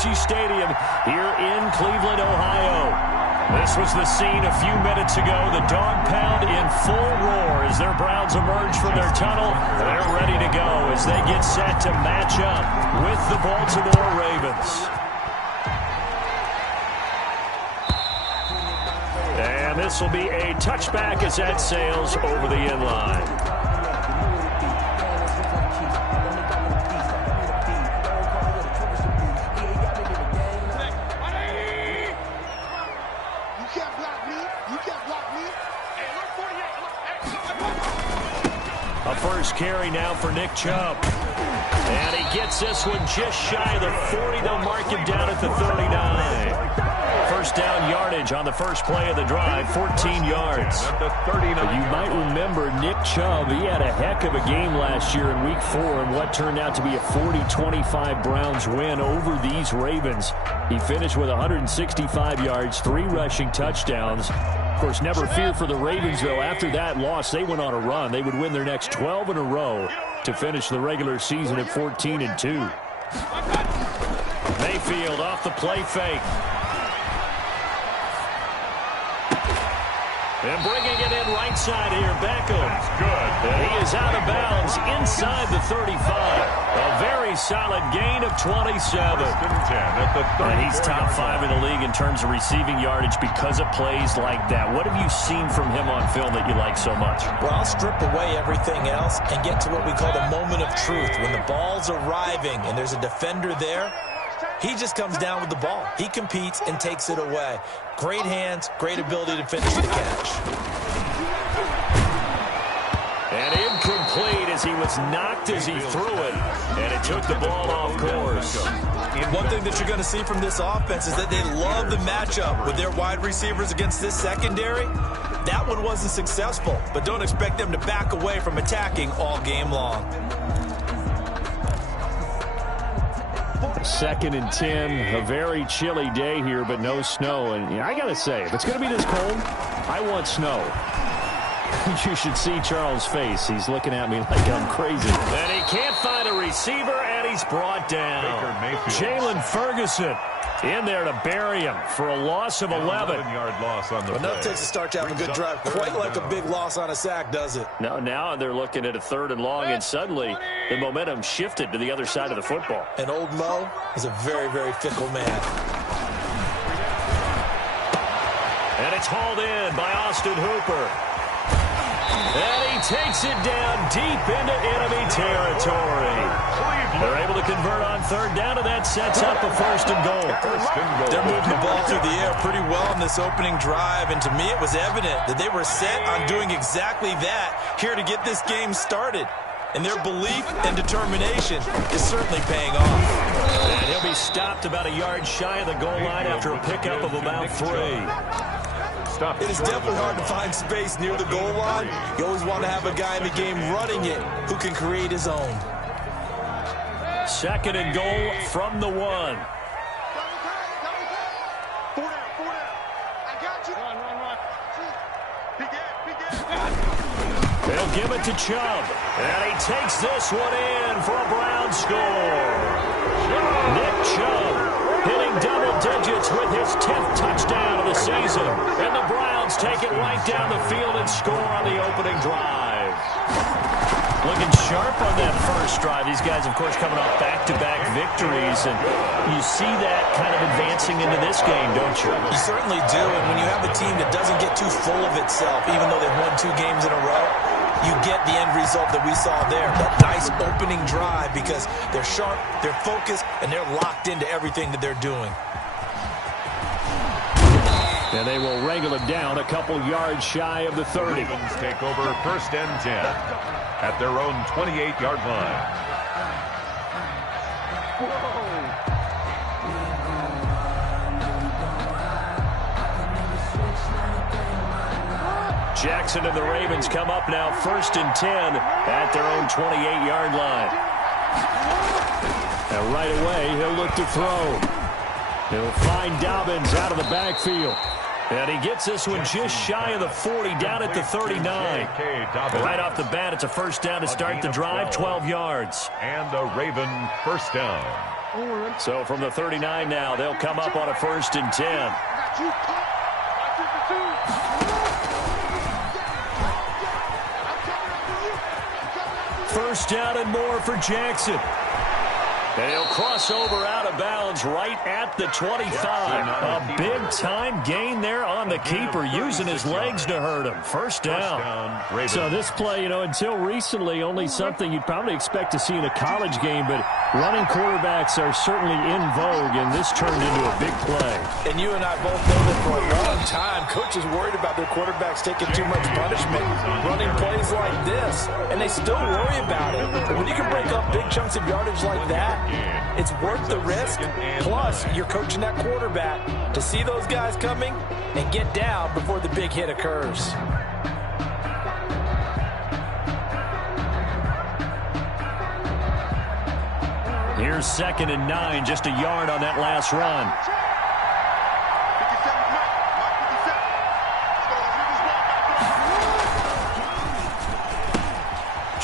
Energy Stadium here in Cleveland, Ohio. This was the scene a few minutes ago. The dog pound in full roar as their Browns emerge from their tunnel. They're ready to go as they get set to match up with the Baltimore Ravens. And this will be a touchback as that sails over the end line. A first carry now for Nick Chubb. And he gets this one just shy of the 40. They'll mark him down at the 39. First down yardage on the first play of the drive, 14 yards. At the 39. You might remember Nick Chubb. He had a heck of a game last year in Week 4 in what turned out to be a 40-25 Browns win over these Ravens. He finished with 165 yards, 3 rushing touchdowns. Of course, never fear for the Ravens, though. After that loss, they went on a run. They would win their next 12 in a row to finish the regular season at 14-2. Mayfield off the play fake. And bringing it in right side here, Beckham. That's good. And he is out of bounds inside the 35. A very solid gain of 27. And he's top 5 in the league in terms of receiving yardage because of plays like that. What have you seen from him on film that you like so much? Well, I'll strip away everything else and get to what we call the moment of truth. When the ball's arriving and there's a defender there, he just comes down with the ball. He competes and takes it away. Great hands, great ability to finish the catch. And incomplete as he was knocked as he threw it. And it took the ball off course. One thing that you're going to see from this offense is that they love the matchup with their wide receivers against this secondary. That one wasn't successful, but don't expect them to back away from attacking all game long. 2nd and 10, a very chilly day here, but no snow. And I got to say, if it's going to be this cold, I want snow. You should see Charles' face. He's looking at me like I'm crazy. And he can't find a receiver, and he's brought down. Jalen Ferguson in there to bury him for a loss of 11. 11-yard loss on the Enough takes a start to have a good drive. Quite like a big loss on a sack, does it? Now they're looking at a 3rd and long, and suddenly the momentum shifted to the other side of the football. And old Mo is a very, very fickle man. And it's hauled in by Austin Hooper. And he takes it down deep into enemy territory. They're able to convert on 3rd down, and that sets up a 1st and goal. They're moving the ball through the air pretty well in this opening drive, and to me it was evident that they were set on doing exactly that here to get this game started. And their belief and determination is certainly paying off. And he'll be stopped about a yard shy of the goal line after a pickup of about 3. It is definitely hard to find space near the goal line. You always want to have a guy in the game running it who can create his own. 2nd and goal from the 1. They'll give it to Chubb. And he takes this one in for a Brown score. Nick Chubb hitting double digits with his 10th touchdown of the season. And the Browns take it right down the field and score on the opening drive. Looking sharp on that first drive. These guys, of course, coming off back-to-back victories. And you see that kind of advancing into this game, don't you? You certainly do. And when you have a team that doesn't get too full of itself, even though they've won 2 games in a row, you get the end result that we saw there. That nice opening drive because they're sharp, they're focused, and they're locked into everything that they're doing. And they will wrangle him down a couple yards shy of the 30. Ravens take over 1st and 10 at their own 28-yard line. Jackson and the Ravens come up now 1st and 10 at their own 28-yard line. And right away, he'll look to throw. He'll find Dobbins out of the backfield. And he gets this one just shy of the 40, down at the 39. Right off the bat, it's a 1st down to start the drive, 12 yards. And a Raven 1st down. So from the 39 now, they'll come up on a 1st and 10. First down and more for Jackson. And he'll cross over out of bounds right at the 25. A big-time gain there on the keeper, using his legs to hurt him. First down. So this play, until recently, only something you'd probably expect to see in a college game, but running quarterbacks are certainly in vogue, and this turned into a big play. And you and I both know that for a long time, coaches worried about their quarterbacks taking too much punishment, running plays like this, and they still worry about it. But when you can break up big chunks of yardage like that, it's worth the risk. Plus, you're coaching that quarterback to see those guys coming and get down before the big hit occurs. Here's 2nd and 9, just a yard on that last run.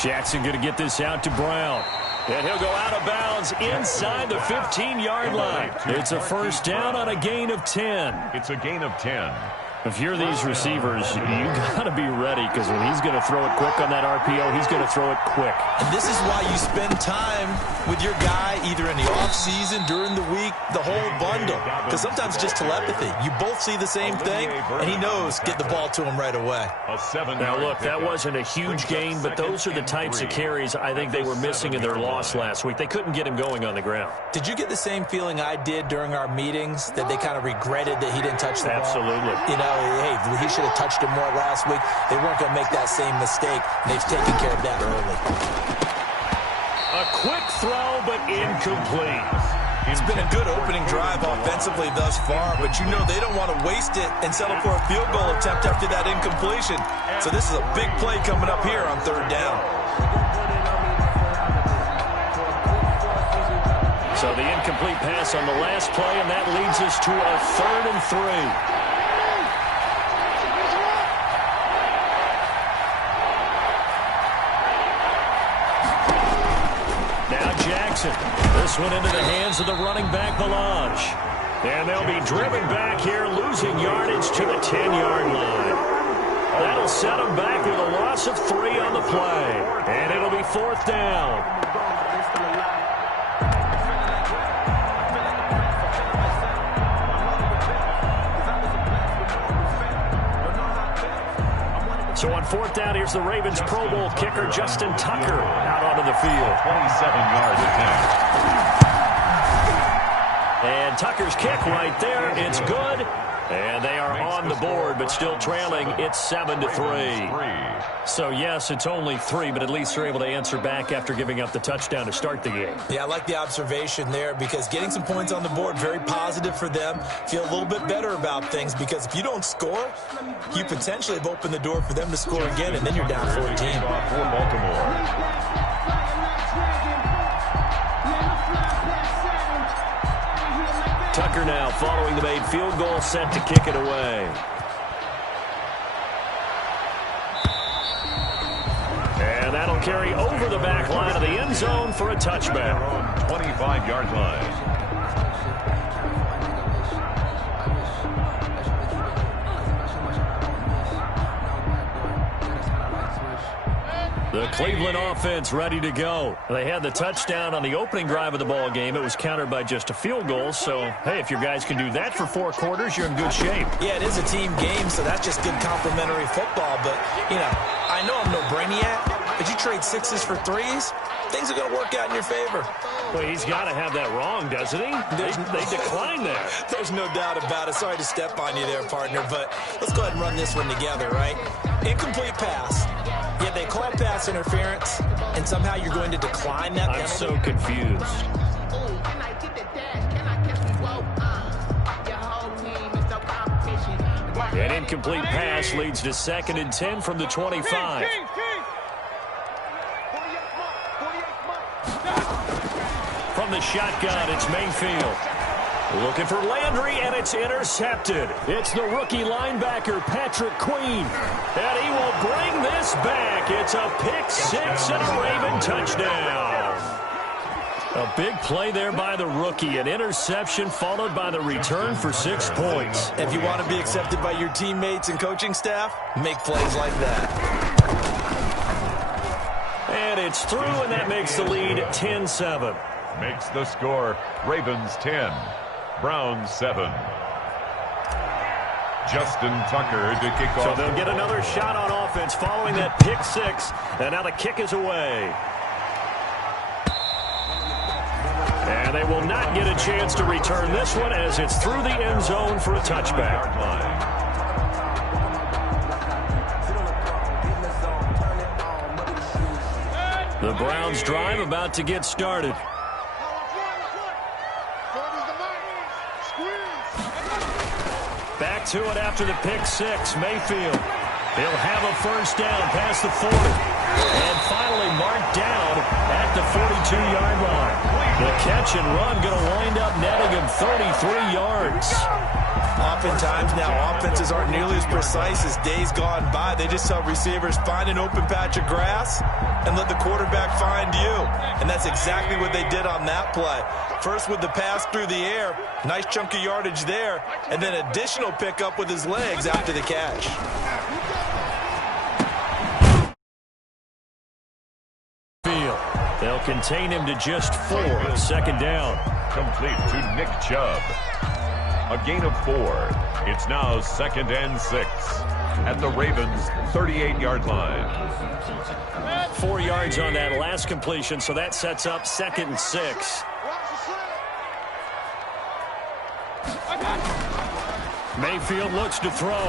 Jackson going to get this out to Brown. And he'll go out of bounds inside the 15-yard line. It's a first down on a gain of 10. It's a gain of 10. If you're these receivers, you got to be ready, because when he's going to throw it quick on that RPO, he's going to throw it quick. And this is why you spend time with your guy either in the offseason, during the week, the whole bundle. Because sometimes it's just telepathy. You both see the same thing, and he knows get the ball to him right away. Now, look, that wasn't a huge gain, but those are the types of carries I think they were missing in their loss last week. They couldn't get him going on the ground. Did you get the same feeling I did during our meetings, that they kind of regretted that he didn't touch the ball? Absolutely. Hey, he should have touched him more last week. They weren't going to make that same mistake. They've taken care of that early. A quick throw, but incomplete. It's been a good opening drive offensively thus far, but you know they don't want to waste it and settle for a field goal attempt after that incompletion. So this is a big play coming up here on 3rd down. So the incomplete pass on the last play, and that leads us to a 3rd and 3. This one into the hands of the running back, Ballage. And they'll be driven back here, losing yardage to the 10-yard line. That'll set them back with a loss of 3 on the play. And it'll be 4th down. So on 4th down, here's the Ravens Pro Bowl kicker, Justin Tucker, out onto the field. 27-yard attempt. And Tucker's kick right there. It's good. And they are on the board, but still trailing. It's 7-3. So, yes, it's only 3, but at least they're able to answer back after giving up the touchdown to start the game. Yeah, I like the observation there, because getting some points on the board, very positive for them. Feel a little bit better about things, because if you don't score, you potentially have opened the door for them to score again, and then you're down 14. For Baltimore. Tucker now following the made field goal, set to kick it away. And that'll carry over the back line of the end zone for a touchback. 25-yard line. The Cleveland offense ready to go. They had the touchdown on the opening drive of the ball game. It was countered by just a field goal. So, hey, if your guys can do that for 4 quarters, you're in good shape. Yeah, it is a team game, so that's just good complimentary football. But, I know I'm no brainiac, but you trade 6s for 3s, things are going to work out in your favor. Well, he's got to have that wrong, doesn't he? They declined there. There's no doubt about it. Sorry to step on you there, partner, but let's go ahead and run this one together, right? Incomplete pass. Yeah, they call pass interference, and somehow you're going to decline that penalty. I'm so confused. An incomplete pass leads to 2nd and 10 from the 25. From the shotgun, it's Mayfield. Looking for Landry, and it's intercepted. It's the rookie linebacker, Patrick Queen. And he will bring this back. It's a pick 6 and a Raven touchdown. A big play there by the rookie. An interception followed by the return for 6 points. If you want to be accepted by your teammates and coaching staff, make plays like that. And it's through, and that makes the lead 10-7. Makes the score Ravens 10, Browns 7. Justin Tucker to kick off. So they'll get another shot on offense following that pick six. And now the kick is away. And they will not get a chance to return this one as it's through the end zone for a touchback. The Browns drive about to get started. Back to it after the pick six. Mayfield. He'll have a first down past the 40. And finally marked down at the 42-yard line. The catch and run going to wind up netting him 33 yards. Oftentimes now offenses aren't nearly as precise as days gone by. They just tell receivers, find an open patch of grass and let the quarterback find you. And that's exactly what they did on that play. First with the pass through the air, nice chunk of yardage there, and then additional pickup with his legs after the catch. They'll contain him to just 4. Second down. Complete to Nick Chubb. A gain of 4. It's now 2nd and 6 at the Ravens' 38-yard line. 4 yards on that last completion, so that sets up 2nd and 6. Mayfield looks to throw.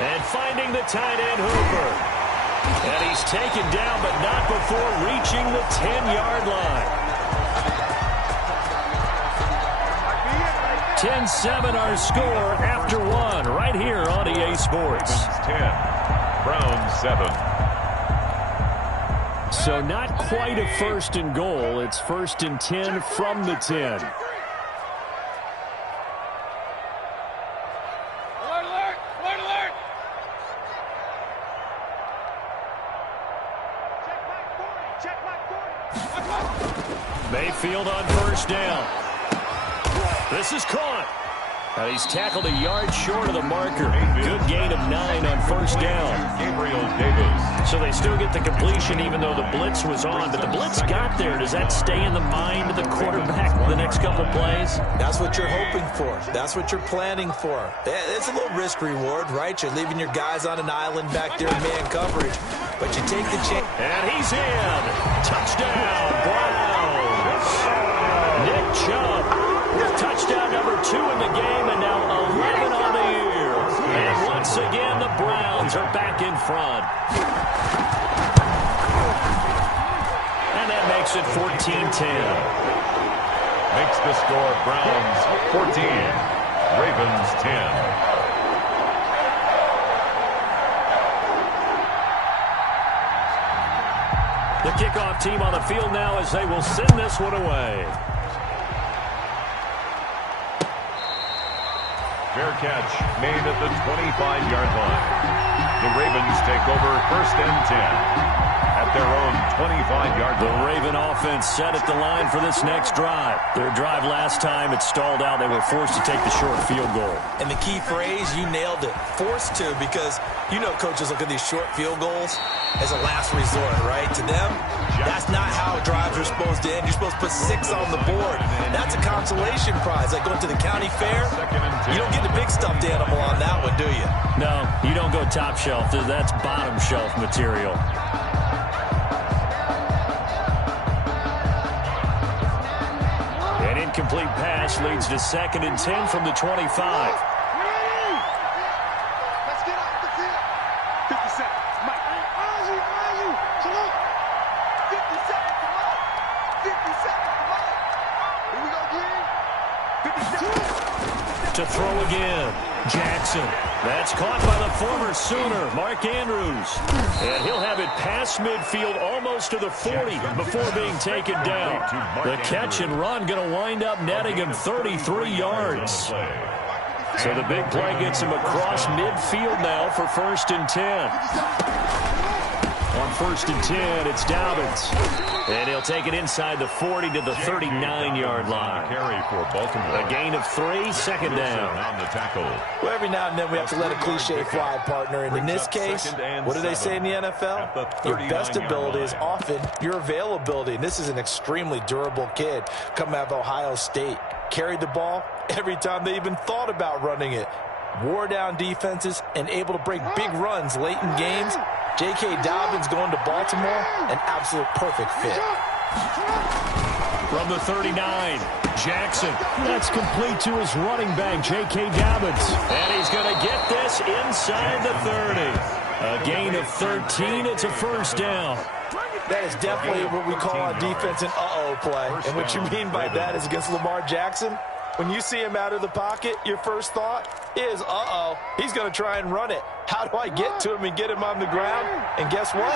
And finding the tight end Hooper. And he's taken down, but not before reaching the 10-yard line. 10-7 our score after 1 right here on EA Sports. 10, Browns 7. So not quite a 1st and goal. It's 1st and 10 from the 10. Mayfield on first down. This is caught. And he's tackled a yard short of the marker. Good gain of 9 on first down. Gabriel Davis. So they still get the completion even though the blitz was on. But the blitz got there. Does that stay in the mind of the quarterback the next couple plays? That's what you're hoping for. That's what you're planning for. It's a little risk reward, right? You're leaving your guys on an island back there in man coverage. But you take the chance. And he's in. Touchdown, Browns. Nick Chubb with touchdown number 2 in the game, and now 11 on the year. And once again, the Browns are back in front. And that makes it 14-10. Makes the score Browns 14, Ravens 10. The kickoff team on the field now as they will send this one away. Fair catch made at the 25-yard line. The Ravens take over 1st and 10 at their own 25-yard line. The Raven offense set at the line for this next drive. Their drive last time, it stalled out. They were forced to take the short field goal. And the key phrase, you nailed it. Forced to, because you know coaches look at these short field goals as a last resort, right? To them, that's not how drives are supposed to end. You're supposed to put 6 on the board. That's a consolation prize. Like going to the county fair, you don't get the big stuffed animal on that one, do you? No, you don't go top shelf. That's bottom shelf material. An incomplete pass leads to 2nd and 10 from the 25. To throw again. Jackson. That's caught by the former Sooner, Mark Andrews. And he'll have it past midfield almost to the 40 before being taken down. The catch and run going to wind up netting him 33 yards. So the big play gets him across midfield now for 1st and 10. On 1st and 10, it's Dobbins. And he'll take it inside the 40 to the 39-yard line. Carry for Baltimore. A gain of 3, second down. On the tackle. Well, every now and then we have to let a cliche fly, partner. And in this case, what do they say in the NFL? Your best ability is often your availability. And this is an extremely durable kid coming out of Ohio State. Carried the ball every time they even thought about running it. Wore down defenses and able to break big runs late in games. J.K. Dobbins going to Baltimore, an absolute perfect fit. From the 39, Jackson. That's complete to his running back, J.K. Dobbins. And he's going to get this inside the 30. A gain of 13. It's a first down. That is definitely what we call on defense an uh-oh play. And what you mean by that is against Lamar Jackson, when you see him out of the pocket, your first thought is, uh-oh, he's going to try and run it. How do I get to him and get him on the ground? And guess what?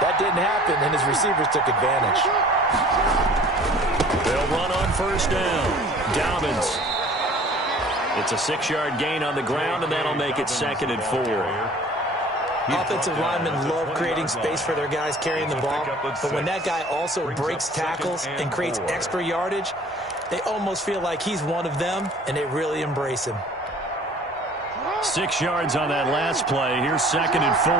That didn't happen, and his receivers took advantage. They'll run on first down. Dobbins. It's a 6-yard gain on the ground, and that'll make it 2nd and 4. Offensive linemen love creating space for their guys carrying the ball, but when that guy also breaks tackles and creates extra yardage, they almost feel like he's one of them, and they really embrace him. 6 yards on that last play. Here's 2nd and 4.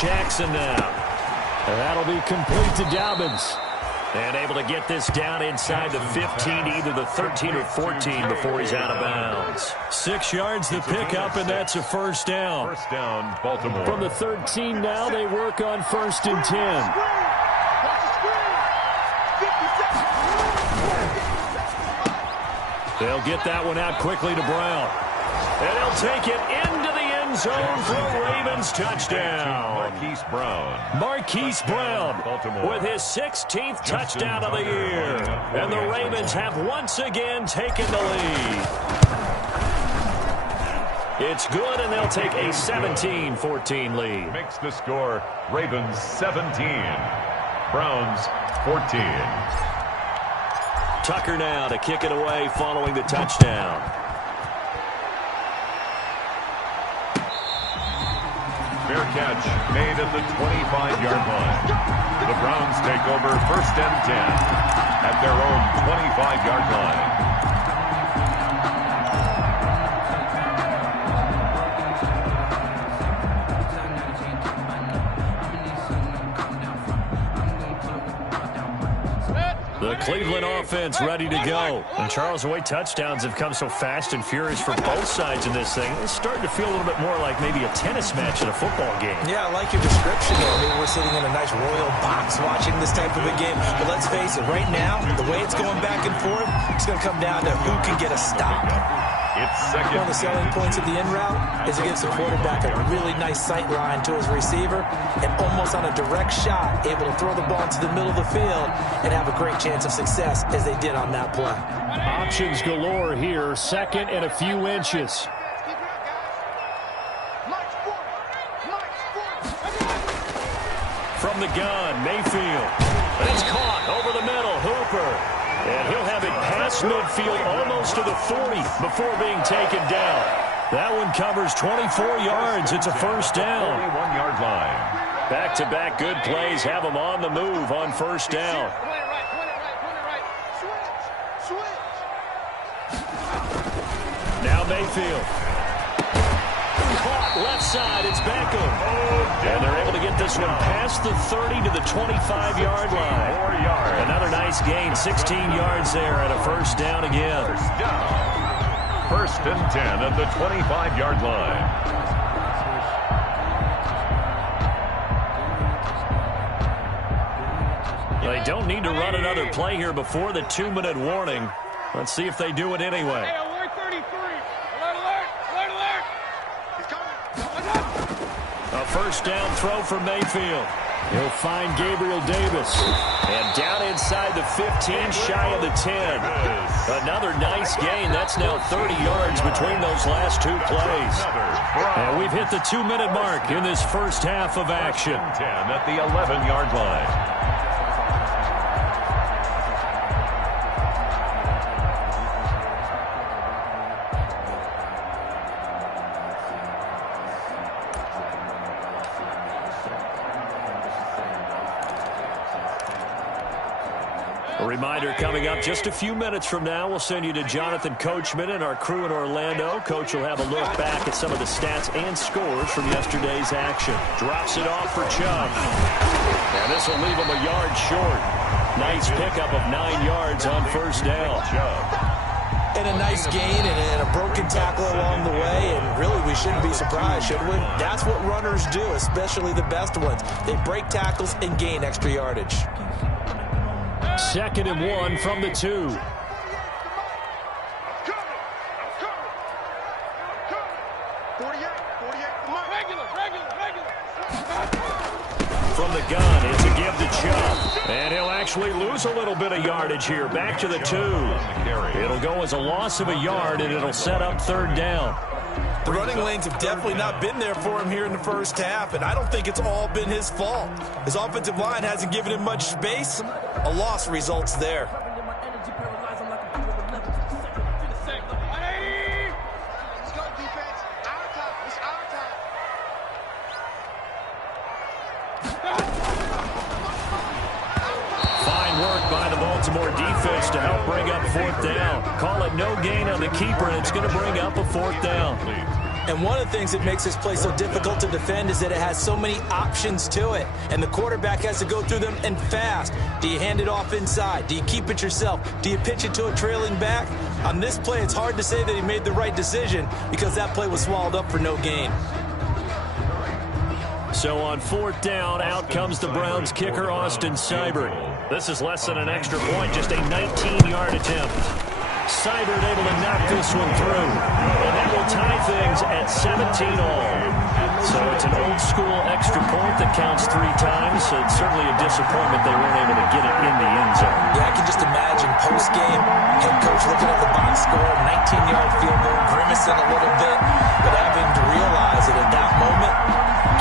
Jackson now. And that'll be complete to Dobbins. And able to get this down inside the 15, either the 13 or 14 before he's out of bounds. 6 yards the pickup, and that's a first down. First down, Baltimore. From the 13 now, they work on 1st and 10. They'll get that one out quickly to Brown. And he'll take it into the end zone for a Ravens touchdown. Marquise Brown. Marquise Brown with his 16th touchdown of the year. And the Ravens have once again taken the lead. It's good, and they'll take a 17-14 lead. Makes the score Ravens 17. Browns 14. Tucker now to kick it away following the touchdown. Fair catch made at the 25-yard line. The Browns take over 1st and 10 at their own 25-yard line. The Cleveland offense ready to go. And Charles, the way touchdowns have come so fast and furious for both sides in this thing, it's starting to feel a little bit more like maybe a tennis match in a football game. Yeah, I like your description there. I mean, we're sitting in a nice royal box watching this type of a game. But let's face it, right now, the way it's going back and forth, it's going to come down to who can get a stop. It's second. One of the selling points of the in route is it gives the quarterback a really nice sight line to his receiver and almost on a direct shot, able to throw the ball to the middle of the field and have a great chance of success as they did on that play. Options galore here, 2nd and a few inches. From the gun, Mayfield. It's caught over the middle, Hooper. And he'll have it past midfield almost to the 40 before being taken down. That one covers 24 yards. It's a first down. 41-yard line. Back-to-back good plays have them on the move on first down. Now Mayfield. Caught left side. It's Beckham. And they're able to get this one past the 30 to the 25-yard line. 4 yards. Another nice gain, 16 yards there, and a first down again. First down. 1st and 10 at the 25-yard line. They don't need to run another play here before the 2-minute warning. Let's see if they do it anyway. Hey, alert 33. Alert, alert. Alert, alert. He's coming. A first down throw for Mayfield. He'll find Gabriel Davis. And down inside the 15, shy of the 10. Another nice gain. That's now 30 yards between those last 2 plays. And we've hit the 2-minute mark in this first half of action. 10 at the 11-yard line. A reminder coming up just a few minutes from now, we'll send you to Jonathan Coachman and our crew in Orlando. Coach will have a look back at some of the stats and scores from yesterday's action. Drops it off for Chubb. And this will leave him a yard short. Nice pickup of 9 yards on first down. And a nice gain and a broken tackle along the way. And really, we shouldn't be surprised, should we? That's what runners do, especially the best ones. They break tackles and gain extra yardage. 2nd and 1 from the 2. From the gun, it's a give to Chubb. And he'll actually lose a little bit of yardage here. Back to the 2. It'll go as a loss of a yard, and it'll set up 3rd down. The running lanes have definitely not been there for him here in the first half, and I don't think it's all been his fault. His offensive line hasn't given him much space. A loss results there. Fine work by the Baltimore defense to help bring up 4th down. Call it no gain on the keeper, and it's going to bring up a 4th down. And one of the things that makes this play so difficult to defend is that it has so many options to it. And the quarterback has to go through them and fast. Do you hand it off inside? Do you keep it yourself? Do you pitch it to a trailing back? On this play, it's hard to say that he made the right decision because that play was swallowed up for no gain. So on 4th down, out comes the Browns kicker, Austin Seibert. This is less than an extra point, just a 19-yard attempt. Seibert able to knock this one through. And that will tie things at 17 all. So it's an old-school extra point that counts 3 times. So it's certainly a disappointment they weren't able to get it in the end zone. Yeah, I can just imagine post-game, head coach looking at the box score, 19-yard field goal, grimacing a little bit, but having to realize that at that moment,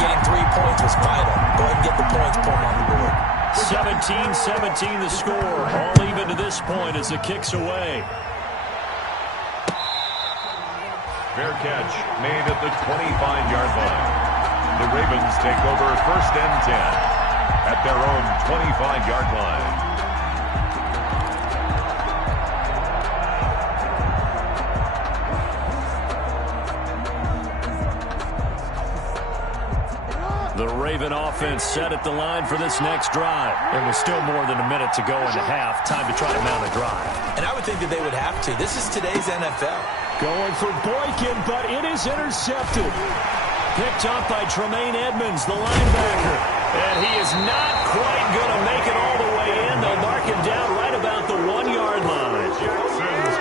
getting 3 points was vital. Go ahead and get the points, put them on the board. 17-17 the score. All even to this point as the kick's away. Fair catch made at the 25-yard line. The Ravens take over 1st and 10 at their own 25-yard line. The Raven offense set at the line for this next drive. And with still more than a minute to go in the half, time to try to mount a drive. And I would think that they would have to. This is today's NFL. Going for Boykin, but it is intercepted. Picked up by Tremaine Edmonds, the linebacker. And he is not quite going to make it all the way in. They'll mark him down right about the 1-yard line.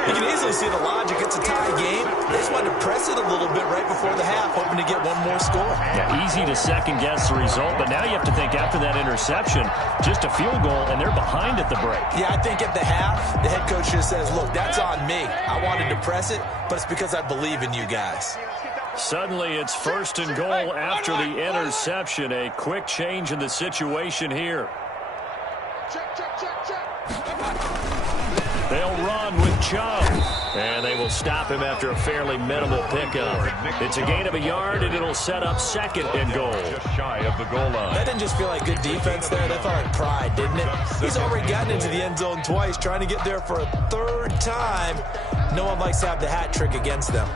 You can easily see the logic. It's a tie game. They just wanted to press it a little bit right before the half, hoping to get one more score. Yeah, easy to second-guess the result, but now you have to think after that interception, just a field goal, and they're behind at the break. Yeah, I think at the half, the head coach just says, look, that's on me. I wanted to press it, but it's because I believe in you guys. Suddenly, it's 1st and goal after the interception. A quick change in the situation here. They'll run with Chubb, and they will stop him after a fairly minimal pickup. It's a gain of a yard, and it'll set up 2nd and goal. Just shy of the goal line. That didn't just feel like good defense there. That felt like pride, didn't it? He's already gotten into the end zone twice, trying to get there for a 3rd time. No one likes to have the hat trick against them.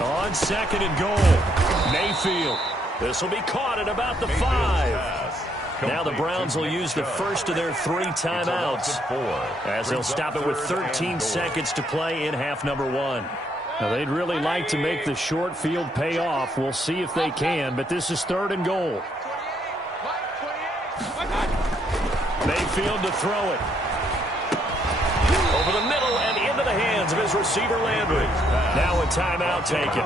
On 2nd and goal, Mayfield. This will be caught at about the 5. Now the Browns will use the first of their 3 timeouts as they'll stop it with 13 seconds to play in half number 1. Now they'd really like to make the short field pay off. We'll see if they can, but this is 3rd and goal. Mayfield to throw it. Over the middle and into the hands of his receiver Landry. Now a timeout taken.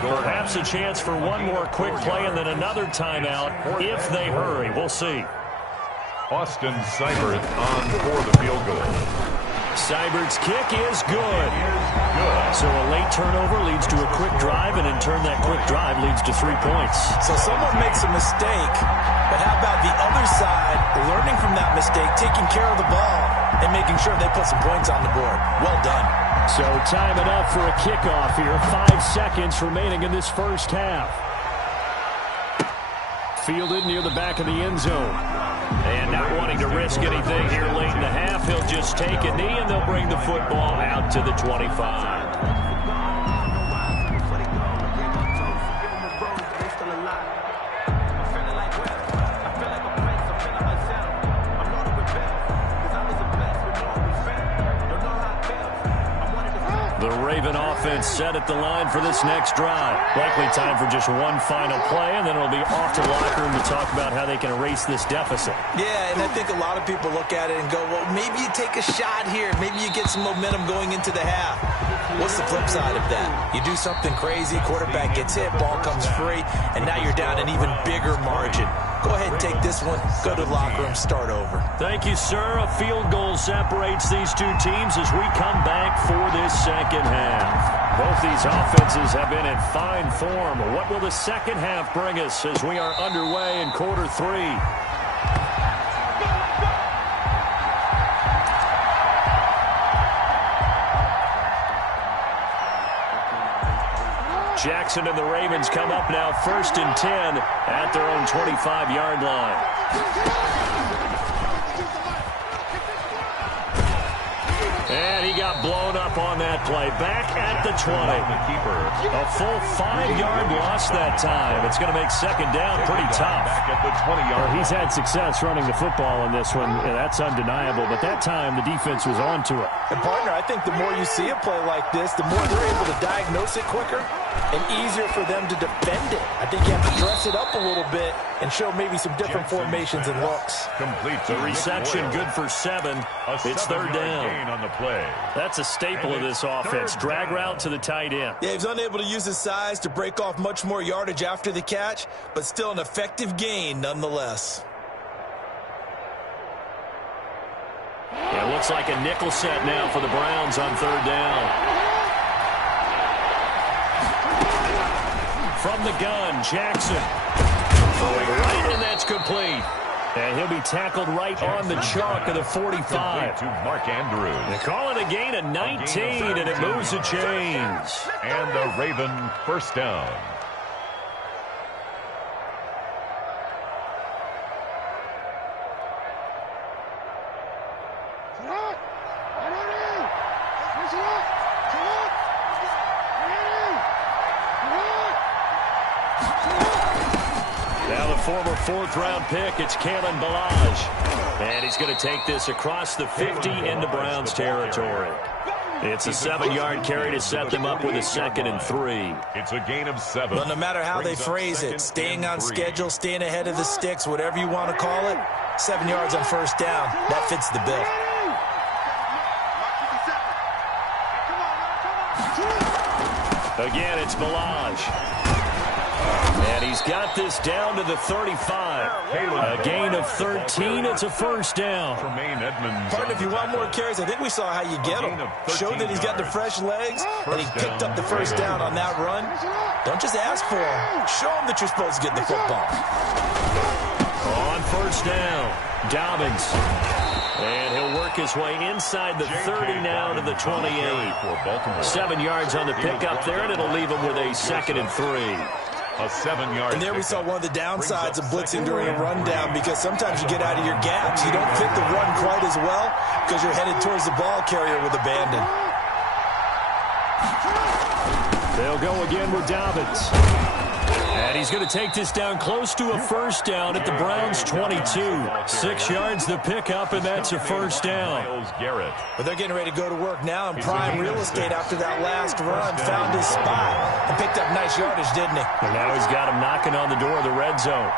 Perhaps a chance for one more quick play and then another timeout if they hurry. We'll see. Austin Seibert on for the field goal. Seibert's kick is good. So a late turnover leads to a quick drive, and in turn that quick drive leads to 3 points. So someone makes a mistake, but how about the other side learning from that mistake, taking care of the ball, and making sure they put some points on the board? Well done. So time it up for a kickoff here. 5 seconds remaining in this first half. Fielded near the back of the end zone. And not wanting to risk anything here late in the half, he'll just take a knee and they'll bring the football out to the 25. The Raven offense set at the line for this next drive. Likely time for just one final play, and then it'll be off to the locker room to talk about how they can erase this deficit. Yeah, and I think a lot of people look at it and go, well, maybe you take a shot here. Maybe you get some momentum going into the half. What's the flip side of that? You do something crazy, quarterback gets hit, ball comes free, and now you're down an even bigger margin. Go ahead and take this one, go to the locker room, start over. Thank you, sir. A field goal separates these two teams as we come back for this second half. Both these offenses have been in fine form. What will the second half bring us as we are underway in quarter 3? Jackson and the Ravens come up now 1st and 10 at their own 25-yard line. And he got blown up on that play. Back at the 20. A full 5-yard loss that time. It's going to make second down pretty tough. Back at the 20-yard line. He's had success running the football in this one. That's undeniable. But that time, the defense was on to it. And, partner, I think the more you see a play like this, the more they're able to diagnose it quicker and easier for them to defend it. I think you have to dress it up a little bit and show maybe some different formations and looks. Complete The reception good for 7. It's third down. Gain on the play. That's a staple of this offense. Drag route to the tight end. Yeah, he's unable to use his size to break off much more yardage after the catch, but still an effective gain nonetheless. Yeah, looks like a nickel set now for the Browns on third down. From the gun, Jackson. Throwing right, and that's complete. And he'll be tackled right on the chalk of the 45. To Mark Andrews. They call it a gain of 19, and it moves the chains. And the Raven first down. Former 4th-round pick, it's Kalen Ballage. And he's going to take this across the 50 into Browns territory. It's a 7-yard carry to set them up with a 2nd and 3. It's a gain of 7. Well, no matter how they phrase it, staying on schedule, staying ahead of the sticks, whatever you want to call it, 7 yards on first down, that fits the bill. Again, it's Ballage. And he's got this down to the 35. A gain of 13. It's a first down. Partner, if you want more carries, I think we saw how you get them. Showed that he's got the fresh legs, and he picked up the first down on that run. Don't just ask for him. Show him that you're supposed to get the football. On first down, Dobbins. And he'll work his way inside the 30 now to the 28. 7 yards on the pickup there, and it'll leave him with a 2nd and 3. A 7-yard. And there we saw one of the downsides of blitzing during a rundown, because sometimes you get out of your gaps. You don't fit the run quite as well because you're headed towards the ball carrier with abandon. They'll go again with Dobbins. And he's going to take this down close to a first down at the Browns' 22. 6 yards the pickup, and that's a first down. But they're getting ready to go to work now in prime real estate after that last run. Found his spot and picked up nice yardage, didn't he? And now he's got him knocking on the door of the red zone.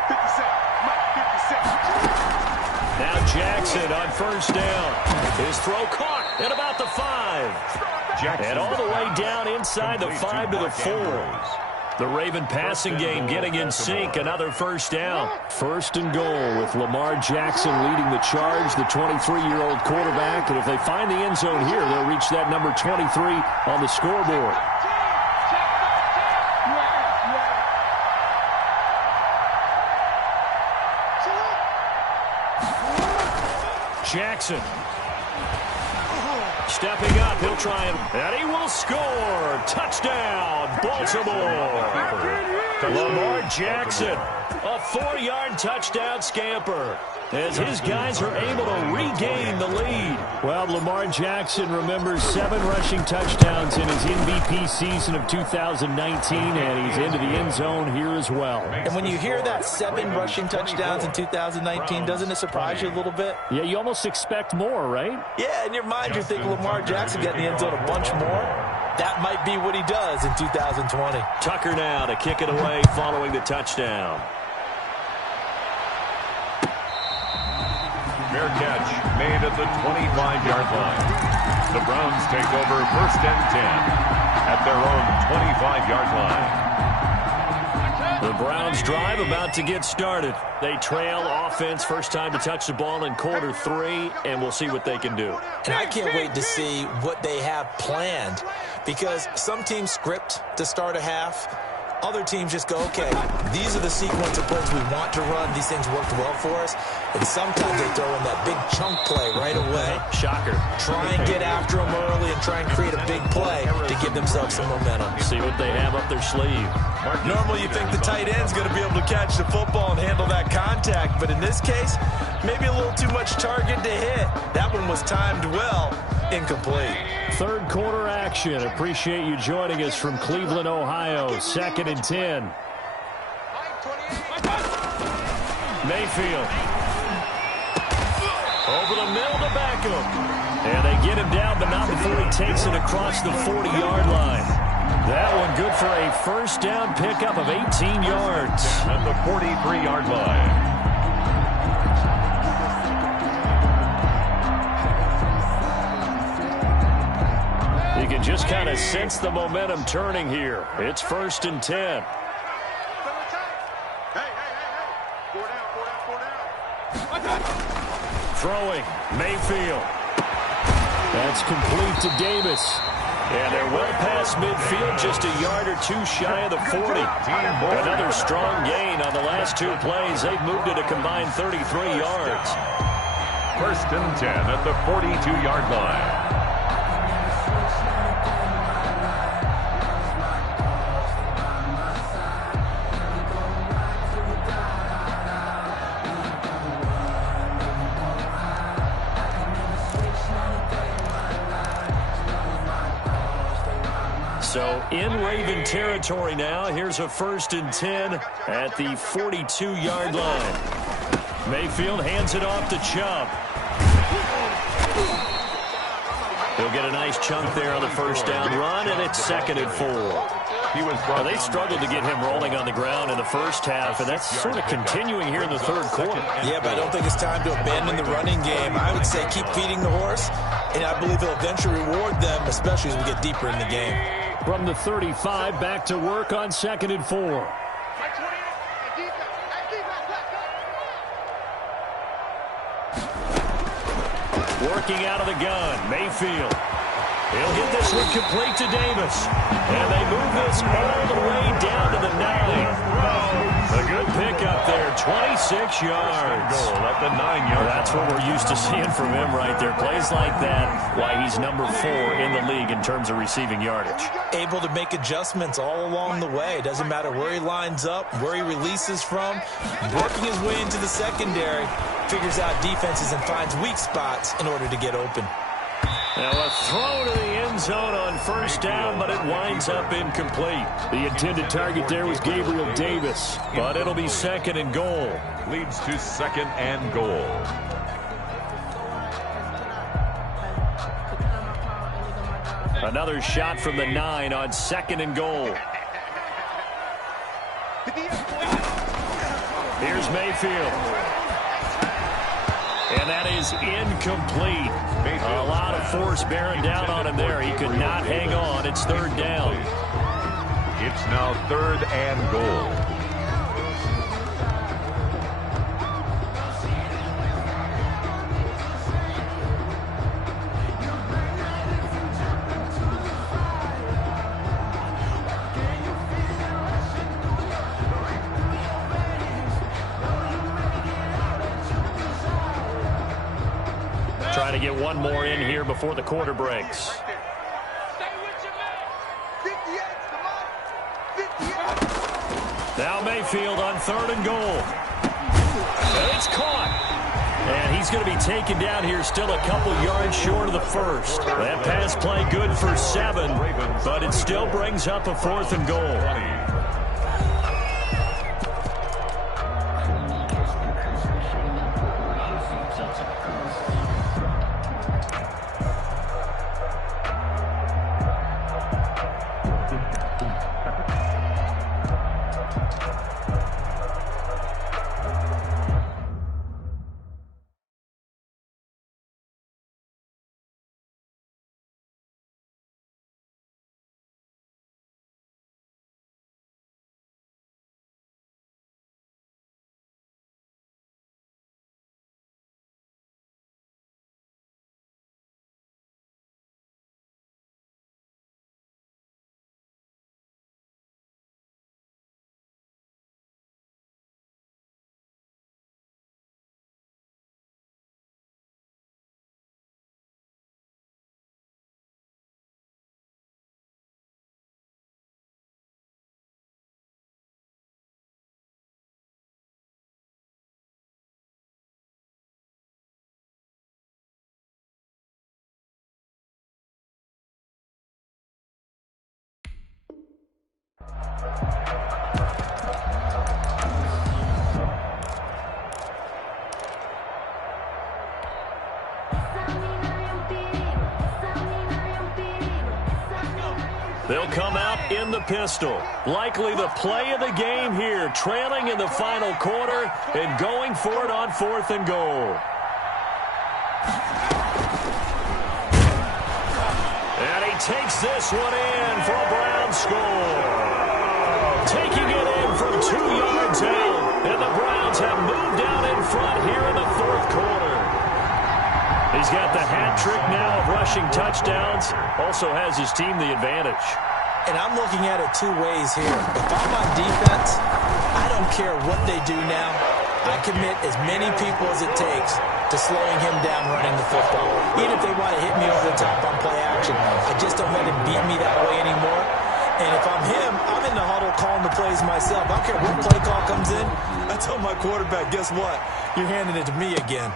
Now Jackson on first down. His throw caught at about the 5. And all the way down inside the 5 to the 4. The Raven passing game getting in sync. Another first down. First and goal with Lamar Jackson leading the charge, the 23-year-old quarterback. And if they find the end zone here, they'll reach that number 23 on the scoreboard. Jackson. Stepping up, he'll try and he will score. Touchdown, Baltimore. Lamar Jackson, a 4-yard touchdown scamper as his guys are able to regain the lead. Well, Lamar Jackson remembers 7 rushing touchdowns in his MVP season of 2019, and he's into the end zone here as well. And when you hear that 7 rushing touchdowns in 2019, doesn't it surprise you a little bit? Yeah, you almost expect more, right? Yeah, in your mind you're thinking Lamar Jackson getting the end zone a bunch more. That might be what he does in 2020. Tucker now to kick it away following the touchdown. Fair catch made at the 25-yard line. The Browns take over 1st and 10 at their own 25-yard line. The Browns drive about to get started. They trail offense, first time to touch the ball in quarter 3, and we'll see what they can do. And I can't wait to see what they have planned, because some teams script to start a half. Other teams just go, okay, these are the sequence of plays we want to run. These things worked well for us. And sometimes they throw in that big chunk play right away. Shocker. Try and get after them early and try and create a big play to give themselves some momentum. See what they have up their sleeve. Normally you think the tight end's going to be able to catch the football and handle that contact. But in this case, maybe a little too much target to hit. That one was timed well. Incomplete. Third quarter action. Appreciate you joining us from Cleveland, Ohio. 2nd and 10. Mayfield. Over the middle to Beckham. And they get him down, but not before he takes it across the 40-yard line. That one good for a first down pickup of 18 yards. At the 43-yard line. You can just kind of sense the momentum turning here. It's 1st and 10. Throwing, Mayfield. That's complete to Davis. And they're well past midfield, just a yard or 2 shy of the 40. Another strong gain on the last 2 plays. They've moved it a combined 33 yards. 1st and 10 at the 42-yard line. So in Raven territory now. Here's a 1st and 10 at the 42-yard line. Mayfield hands it off to Chubb. He'll get a nice chunk there on the first down run, and it's 2nd and 4. They struggled to get him rolling on the ground in the first half, and that's sort of continuing here in the third quarter. Yeah, but I don't think it's time to abandon the running game. I would say keep feeding the horse, and I believe it'll eventually reward them, especially as we get deeper in the game. From the 35, back to work on 2nd and 4. Working out of the gun, Mayfield. He'll get this one complete to Davis. And they move this all the way down to the 9. A good pickup there, 26 yards. Goal at the 9-yard. That's what we're used to seeing from him right there. Plays like that, why he's number 4 in the league in terms of receiving yardage. Able to make adjustments all along the way. Doesn't matter where he lines up, where he releases from. Working his way into the secondary, figures out defenses and finds weak spots in order to get open. Now a throw to the end zone on first down, but it winds up incomplete. The intended target there was Gabriel Davis, but it'll be 2nd and goal. Leads to 2nd and goal. Another shot from the 9 on 2nd and goal. Here's Mayfield. And that is incomplete. A lot of force bearing down on him there. He could not hang on. It's 3rd down. It's now 3rd and goal. Trying to get one more in here before the quarter breaks. Now Mayfield on 3rd and goal. And it's caught. And he's going to be taken down here, still a couple yards short of the first. That pass play good for 7, but it still brings up a 4th and goal. They'll come out in the pistol. Likely the play of the game here, trailing in the final quarter and going for it on 4th and goal. And he takes this one in for a Brown score. Taking it in from 2 yards out. And the Browns have moved out in front here in the 4th quarter. He's got the hat trick now of rushing touchdowns. Also has his team the advantage. And I'm looking at it 2 ways here. If I'm on defense, I don't care what they do now. I commit as many people as it takes to slowing him down running the football. Even if they want to hit me over the top on play action, I just don't let him beat me that way anymore. And if I'm him, I'm in the huddle calling the plays myself. I don't care what play call comes in. I tell my quarterback, guess what? You're handing it to me again.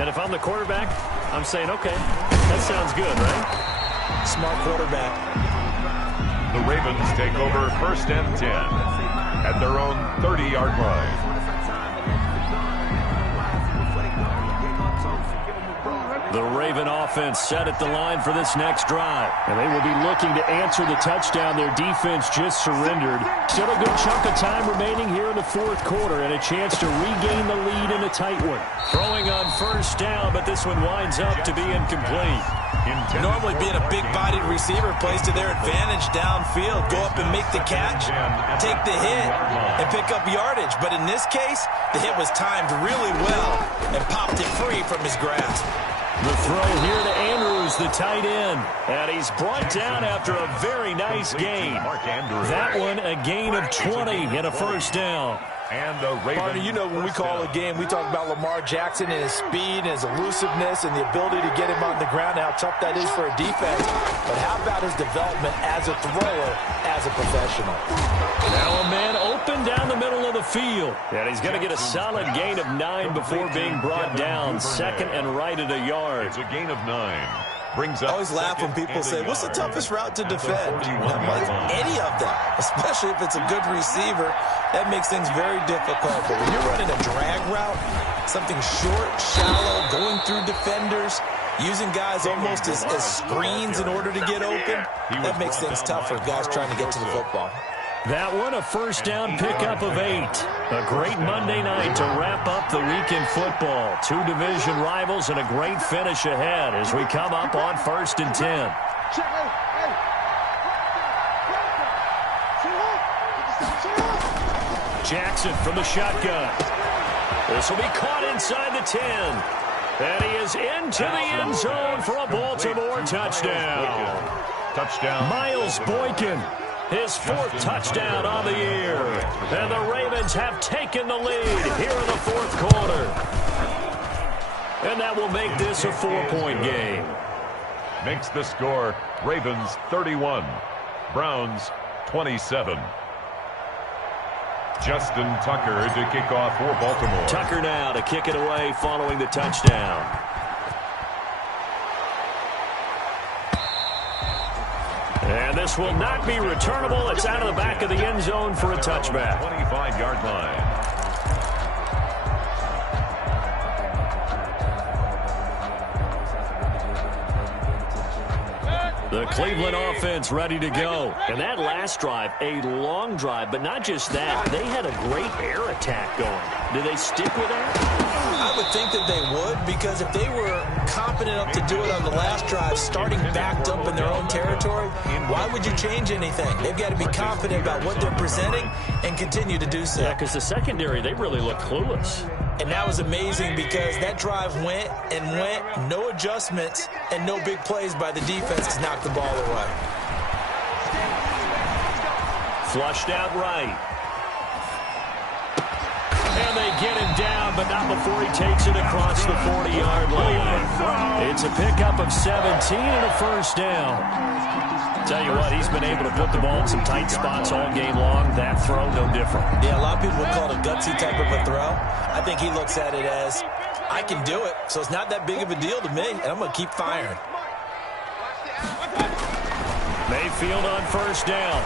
And if I'm the quarterback, I'm saying, okay, that sounds good, right? Smart quarterback. The Ravens take over 1st and 10 at their own 30-yard line. The Raven offense set at the line for this next drive. And they will be looking to answer the touchdown their defense just surrendered. Still a good chunk of time remaining here in the 4th quarter and a chance to regain the lead in a tight one. Throwing on 1st down, but this one winds up to be incomplete. Normally being a big-bodied receiver plays to their advantage downfield. Go up and make the catch, take the hit, and pick up yardage. But in this case, the hit was timed really well and popped it free from his grasp. The throw here to Andrews, the tight end. And he's brought down after a very nice gain. That one a gain of 20 and a 1st down. And the Ravens. Partner, you know when we call a game, we talk about Lamar Jackson and his speed and his elusiveness and the ability to get him on the ground, how tough that is for a defense. But how about his development as a thrower, as a professional? Now a man open down the middle of the field. And he's going to get a solid gain of 9 before being brought down. 2nd and right at a yard. It's a gain of 9. Brings up I always laugh when people say, what's the toughest route to defend? Any of them, especially if it's a good receiver. That makes things very difficult. But when you're running a drag route, something short, shallow, going through defenders, using guys almost as screens in order to get open, that makes things tough for guys trying to get to the football. That one a 1st down pickup of 8. A great Monday night to wrap up the week in football. 2 division rivals and a great finish ahead as we come up on 1st and 10. Jackson from the shotgun. This will be caught inside the 10. And he is into the end zone for a Baltimore touchdown. Touchdown. Miles Boykin, his 4th touchdown on the year. And the Ravens have taken the lead here in the 4th quarter. And that will make this a 4-point game. Makes the score Ravens 31, Browns 27. Justin Tucker to kick off for Baltimore. Tucker now to kick it away following the touchdown. And this will not be returnable. It's out of the back of the end zone for a touchback. 25-yard line. The Cleveland offense ready to go. And that last drive, a long drive, but not just that. They had a great air attack going. Do they stick with that? I would think that they would, because if they were confident enough to do it on the last drive, starting backed up in their own territory, why would you change anything? They've got to be confident about what they're presenting and continue to do so. Yeah, because the secondary, they really look clueless. And that was amazing because that drive went and went, no adjustments and no big plays by the defense to knock the ball away. Flushed out right. And they get him down, but not before he takes it across the 40-yard line. It's a pickup of 17 and a first down. Tell you what, he's been able to put the ball in some tight spots all game long. That throw, no different. Yeah, a lot of people would call it a gutsy type of a throw. I think he looks at it as, I can do it, so it's not that big of a deal to me, and I'm going to keep firing. Mayfield on first down.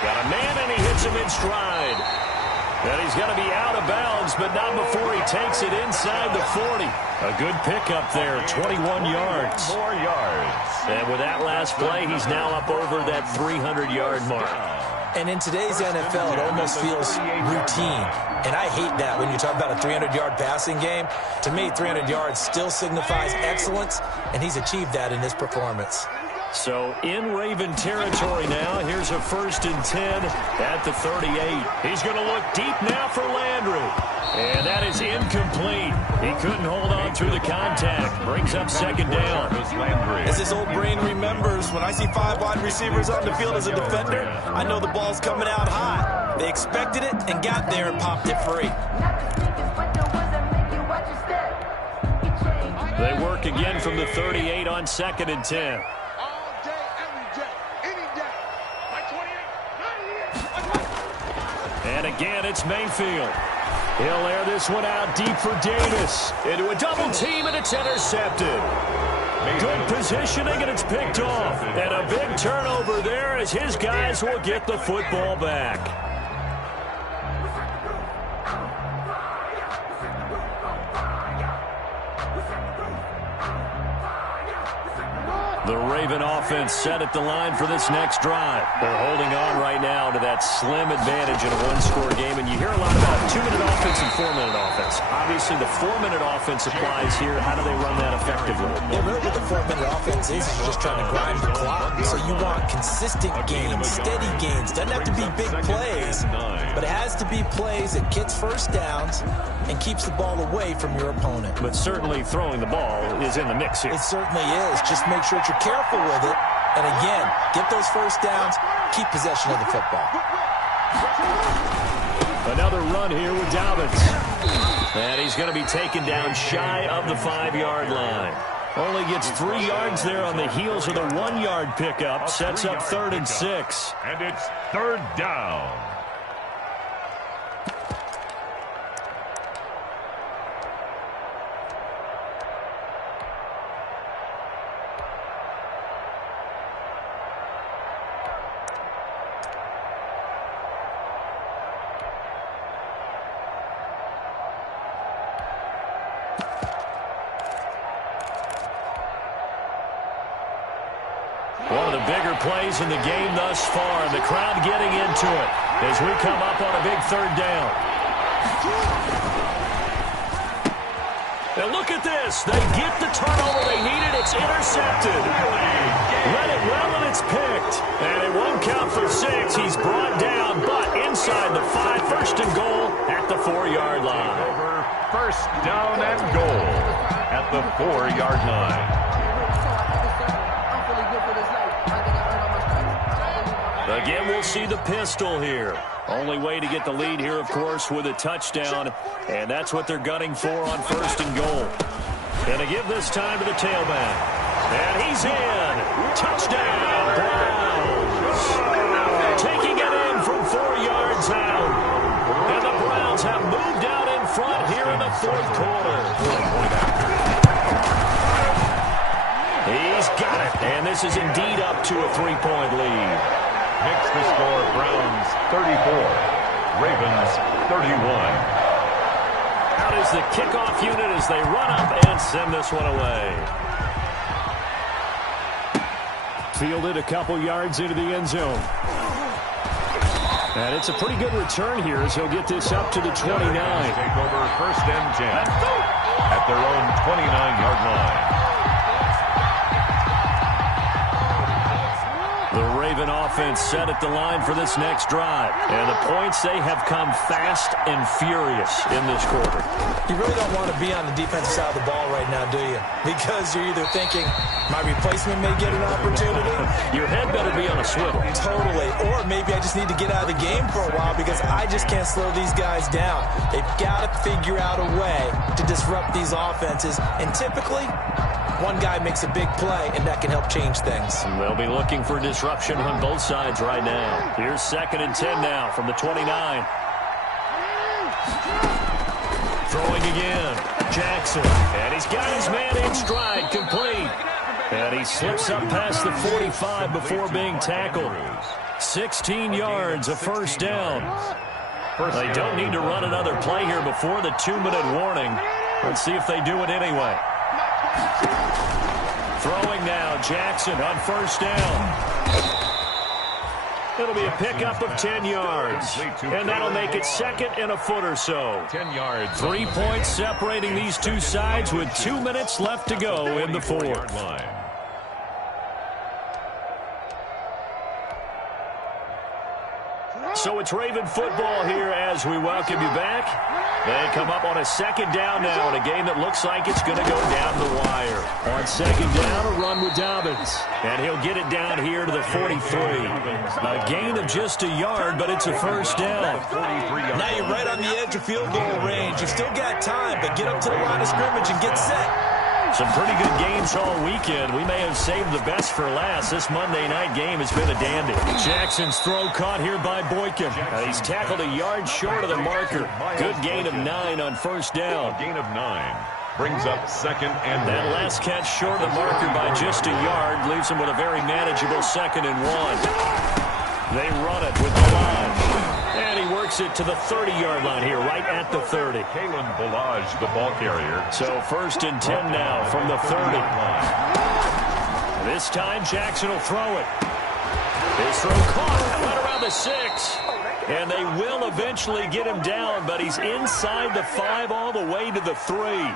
Got a man, and he hits him in stride. And he's going to be out of bounds, but not before he takes it inside the 40. A good pickup there, 21 yards. More yards. And with that last play, he's now up over that 300-yard mark. And in today's NFL, it almost feels routine. And I hate that when you talk about a 300-yard passing game. To me, 300 yards still signifies excellence, and he's achieved that in this performance. So in Raven territory now. Here's a 1st and 10 at the 38. He's going to look deep now for Landry. And that is incomplete. He couldn't hold on through the contact. Brings up 2nd down. As his old brain remembers, when I see 5 wide receivers on the field as a defender, I know the ball's coming out hot. They expected it and got there and popped it free. They work again from the 38 on 2nd and 10. And again, it's Mayfield. He'll air this one out deep for Davis. Into a double team, and it's intercepted. Good positioning, and it's picked off. And a big turnover there as his guys will get the football back. The Raven offense set at the line for this next drive. They're holding on right now to that slim advantage in a one-score game. And you hear a lot about 2-minute offense and 4-minute offense. Obviously, the 4-minute offense applies here. How do they run that effectively? Yeah, really what the 4-minute offense is you're just trying to grind the clock. So you want consistent gains, steady gains. Doesn't have to be big plays, but it has to be plays that gets first downs and keeps the ball away from your opponent. But certainly throwing the ball is in the mix here. It certainly is. Just make sure that you're careful with it. And again, get those first downs, keep possession of the football. Another run here with Dobbins. And he's going to be taken down shy of the 5-yard line. Only gets 3 yards there on the heels of the 1-yard pickup. Sets up 3rd and 6. And it's 3rd down. One of the bigger plays in the game thus far. The crowd getting into it as we come up on a big 3rd down. And look at this. They get the turnover they needed. It's intercepted. Read it well, and it's picked. And it won't count for 6. He's brought down, but inside 4-yard line. Over first down and goal at the 4-yard line. Again, we'll see the pistol here. Only way to get the lead here, of course, with a touchdown, and that's what they're gunning for on first and goal. And to give this time to the tailback. And he's in. Touchdown, Browns. Taking it in from 4 yards out. And the Browns have moved out in front here in the fourth quarter. He's got it. And this is indeed up to a 3-point lead. Makes the score Browns 34, Ravens 31. Out is the kickoff unit as they run up and send this one away. Fielded a couple yards into the end zone. And it's a pretty good return here as he'll get this up to the 29. Take over first and 10 at their own 29-yard line. The Raven offense set at the line for this next drive. And the points, they have come fast and furious in this quarter. You really don't want to be on the defensive side of the ball right now, do you? Because you're either thinking, my replacement may get an opportunity. Your head better be on a swivel. Totally. Or maybe I just need to get out of the game for a while because I just can't slow these guys down. They've got to figure out a way to disrupt these offenses. And typically, one guy makes a big play, and that can help change things. And they'll be looking for disruption on both sides right now. Here's 2nd and 10 now from the 29. Throwing again. Jackson. And he's got his man in stride, complete. And he slips up past the 45 before being tackled. 16 yards, a first down. They don't need to run another play here before the 2-minute warning. Let's see if they do it anyway. Throwing now, Jackson on first down. It'll be a pickup of 10 yards. And that'll make it 2nd and a foot or so. 10 yards. 3 points separating these two sides with 2 minutes left to go in the fourth. So it's Raven football here as we welcome you back. They come up on a 2nd down now in a game that looks like it's going to go down the wire. On 2nd down, a run with Dobbins. And he'll get it down here to the 43. A gain of just a yard, but it's a first down. Now you're right on the edge of field goal range. You've still got time, but get up to the line of scrimmage and get set. Some pretty good games all weekend. We may have saved the best for last. This Monday night game has been a dandy. Jackson's throw caught here by Boykin. He's tackled a yard short of the marker. Good gain of 9 on first down. Gain of 9 brings up 2nd and 1. That last catch short of the marker by just a yard leaves him with a very manageable 2nd and 1. They run it with Balaj. And he works it to the 30-yard line here, right at the 30. Kalen Balaj, the ball carrier. So 1st and 10 now from the 30. This time Jackson will throw it. His throw caught right around the 6. And they will eventually get him down, but he's inside the 5 all the way to the 3.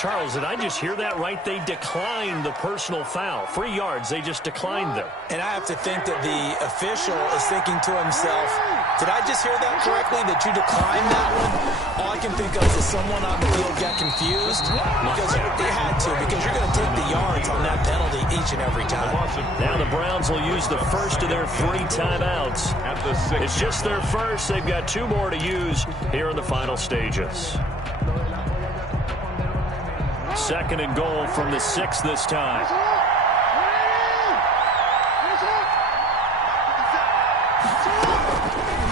Charles, did I just hear that right? They declined the personal foul. 3 yards, they just declined them. And I have to think that the official is thinking to himself, did I just hear that correctly, that you declined that one? All I can think of is someone on the field got confused because they had to, because you're going to take the yards on that penalty each and every time. Now the Browns will use the first of their 3 timeouts. At the 6. It's just their first. They've got 2 more to use here in the final stages. 2nd and goal from the 6 this time.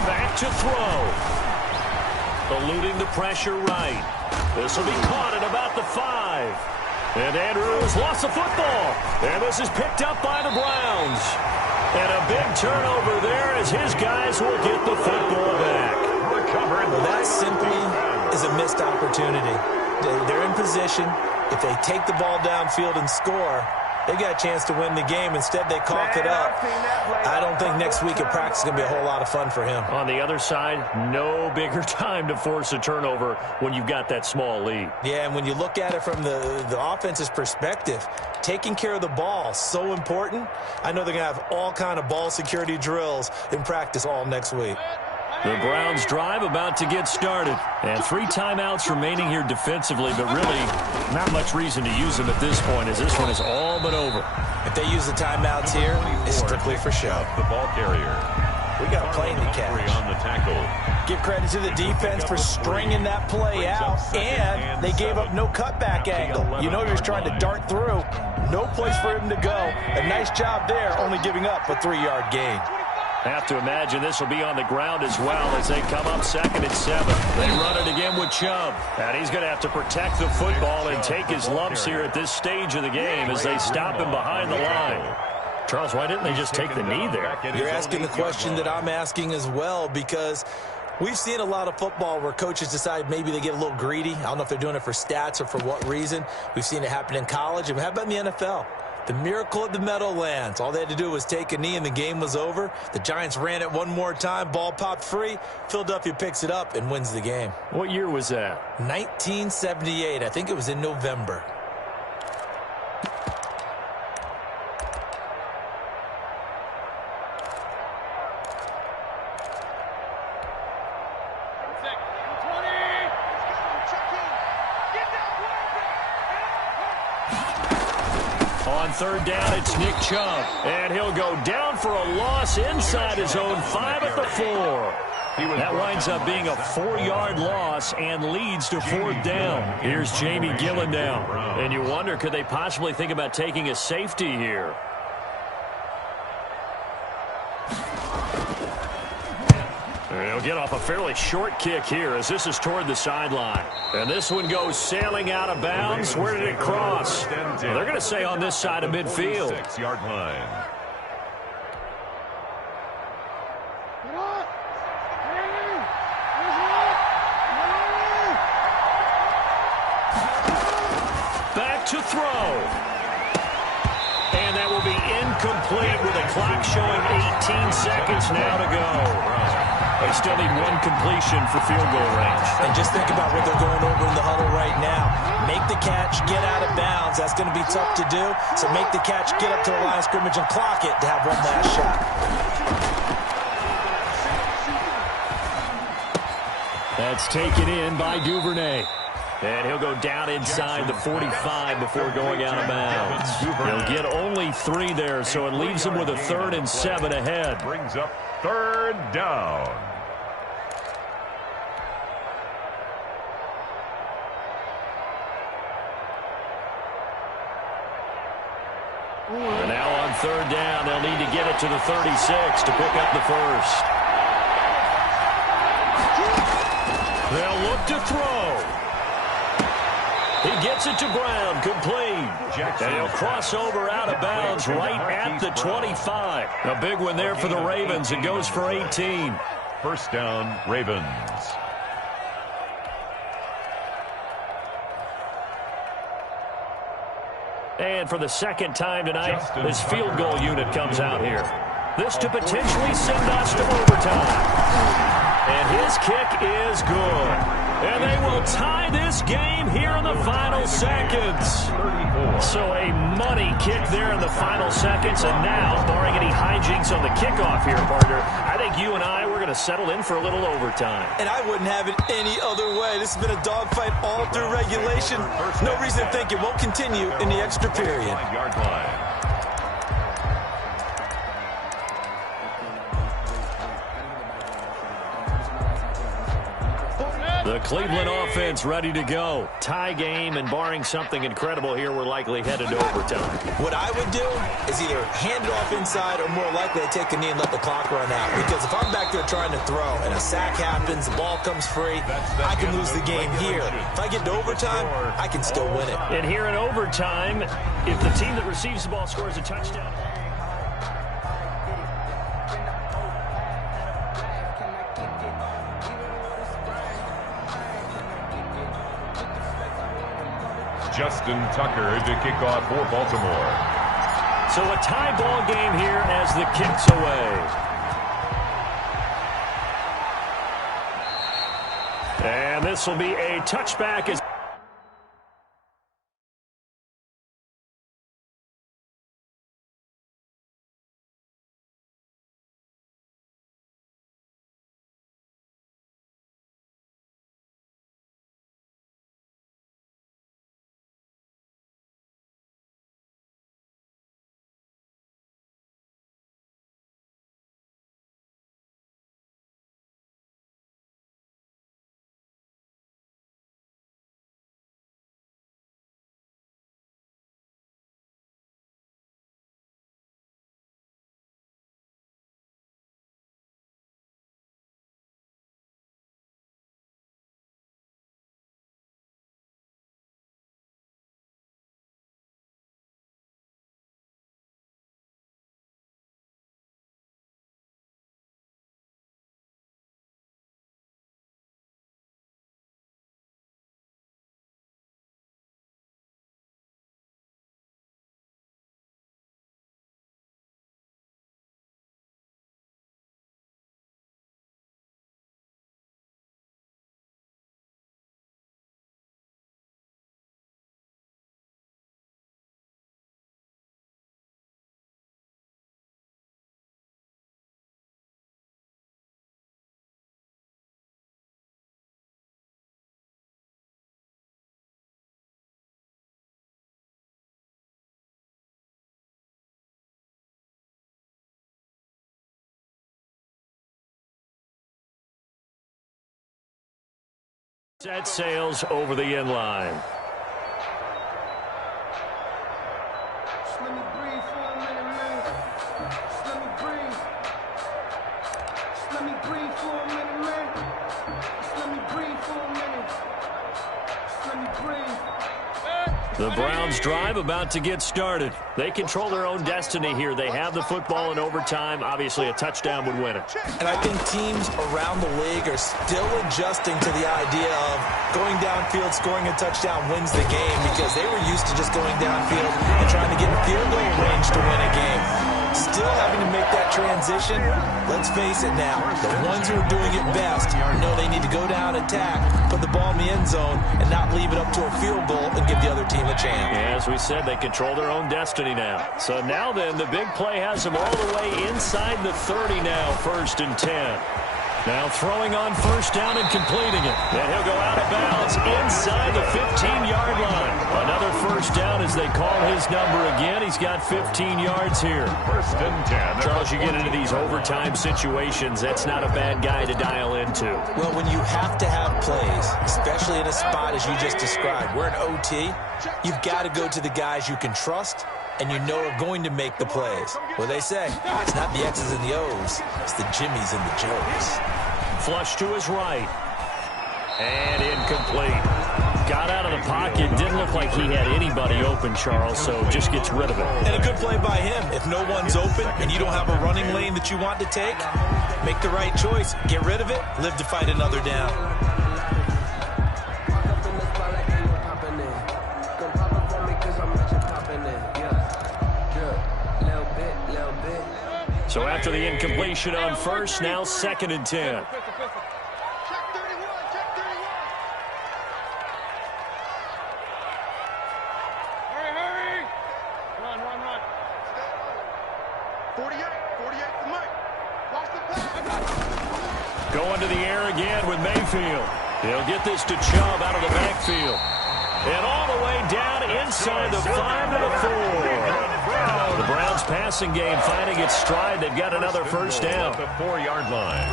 Back to throw. Eluding the pressure right. This will be caught at about the 5. And Andrews lost the football. And this is picked up by the Browns. And a big turnover there as his guys will get the football back. Recovered. Well, that simply is a missed opportunity. They're in position. If they take the ball downfield and score, they got a chance to win the game. Instead, they cough it up. I don't think next week at practice is going to be a whole lot of fun for him. On the other side, no bigger time to force a turnover when you've got that small lead. Yeah, and when you look at it from the offense's perspective, taking care of the ball, so important. I know they're going to have all kind of ball security drills in practice all next week. The Browns drive about to get started. And 3 timeouts remaining here defensively, but really not much reason to use them at this point as this one is all but over. If they use the timeouts here, it's strictly for show. The ball carrier. We got a play in the catch. On the tackle. Give credit to the defense for stringing that play out, and they gave up no cutback angle. You know he was trying to dart through. No place for him to go. A nice job there, only giving up a 3-yard gain. Have to imagine this will be on the ground as well as they come up 2nd and 7. They run it again with Chubb. And he's going to have to protect the football and take his lumps here at this stage of the game as they stop him behind the line. Charles, why didn't they just take the knee there? You're asking the question that I'm asking as well, because we've seen a lot of football where coaches decide maybe they get a little greedy. I don't know if they're doing it for stats or for what reason. We've seen it happen in college. And how about in the NFL? The miracle of the Meadowlands. All they had to do was take a knee and the game was over. The Giants ran it one more time. Ball popped free. Philadelphia picks it up and wins the game. What year was that? 1978. I think it was in November. On 3rd down, it's Nick Chubb. And he'll go down for a loss inside his own 5 at the 4. That winds up being a 4-yard loss and leads to 4th down. Here's Jamie Gillen now. And you wonder, could they possibly think about taking a safety here? He'll get off a fairly short kick here as this is toward the sideline. And this one goes sailing out of bounds. Where did it cross? Well, they're going to say on this side of midfield. 6-yard line. Back to throw. And that will be incomplete with a clock showing 18 seconds now to go. They still need one completion for field goal range. And just think about what they're going over in the huddle right now. Make the catch, get out of bounds. That's going to be tough to do. So make the catch, get up to the line of scrimmage, and clock it to have one last shot. That's taken in by Duvernay. And he'll go down inside the 45 before going out of bounds. He'll get only 3 there, so it leaves him with a 3rd and 7 ahead. Brings up 3rd down. And now on 3rd down, they'll need to get it to the 36 to pick up the 1st. They'll look to throw. He gets it to Brown, complete. And he'll cross over out of bounds right at the 25. A big one there for the Ravens. It goes for 18. 1st down, Ravens. And for the 2nd time tonight, this field goal unit comes out here. This to potentially send us to overtime. And his kick is good. And they will tie this game here in the final seconds. So a money kick there in the final seconds. And now, barring any hijinks on the kickoff here, partner, I think you and I, we're going to settle in for a little overtime. And I wouldn't have it any other way. This has been a dogfight all through regulation. No reason to think it won't continue in the extra period. 5-yard line. The Cleveland offense ready to go. Tie game, and barring something incredible here, we're likely headed to overtime. What I would do is either hand it off inside or more likely I take a knee and let the clock run out. Because if I'm back there trying to throw and a sack happens, the ball comes free, I can lose the game here. If I get to overtime, I can still win it. And here in overtime, if the team that receives the ball scores a touchdown... Justin Tucker to kick off for Baltimore. So a tie ball game here as the kick's away. And this will be a touchback as Set sails over the inline. Just let me breathe for a minute, man. Just let me breathe. Just let me breathe for a minute, man. Just let me breathe for a minute. Just let me breathe. The Browns drive about to get started. They control their own destiny here. They have the football in overtime. Obviously, a touchdown would win it. And I think teams around the league are still adjusting to the idea of going downfield, scoring a touchdown wins the game, because they were used to just going downfield and trying to get in field goal range to win a game. Still having to make that transition. Let's face it now, the ones who are doing it best know they need to go down, attack, put the ball in the end zone, and not leave it up to a field goal and give the other team a chance. Yeah, as we said, they control their own destiny now. So now then, the big play has them all the way inside the 30 now, 1st and 10. Now throwing on first down and completing it. Then he'll go out of bounds inside the 15-yard line. Another first down as they call his number again. He's got 15 yards here. 1st and 10. Charles, you get into these overtime situations, that's not a bad guy to dial into. Well, when you have to have plays, especially in a spot as you just described, we're in OT, you've got to go to the guys you can trust and you know are going to make the plays. Well, they say, it's not the X's and the O's, it's the Jimmies and the Joes. Flush to his right. And incomplete. Got out of the pocket. Didn't look like he had anybody open, Charles, so just gets rid of it. And a good play by him. If no one's open and you don't have a running lane that you want to take, make the right choice. Get rid of it. Live to fight another down. So after the incompletion on first, now 2nd and 10. Check 31, check 31. Hurry. Run. 48 to Mike. Watch the pass. Going to the air again with Mayfield. He'll get this to Chubb out of the backfield. And all the way down inside the 5 to the 4. The Browns passing game finding its stride. They've got another first down. At the 4-yard line.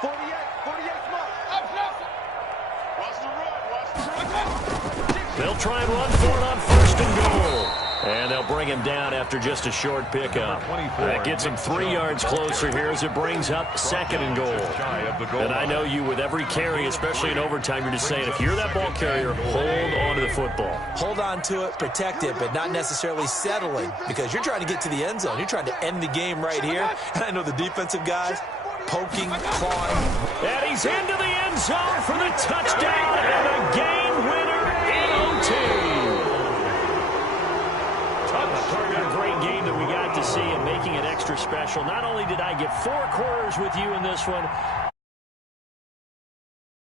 48. They'll try and run for it on 1st and goal. And they'll bring him down after just a short pickup. That gets him 3 yards closer here as it brings up 2nd and goal. And I know you, with every carry, especially in overtime, you're just saying, if you're that ball carrier, hold on to the football. Hold on to it, protect it, but not necessarily settling, because you're trying to get to the end zone. You're trying to end the game right here. And I know the defensive guys poking, clawing. And he's into the end zone for the touchdown and the game winner in OT. A great game that we got to see, and making it extra special. Not only did I get 4 quarters with you in this one,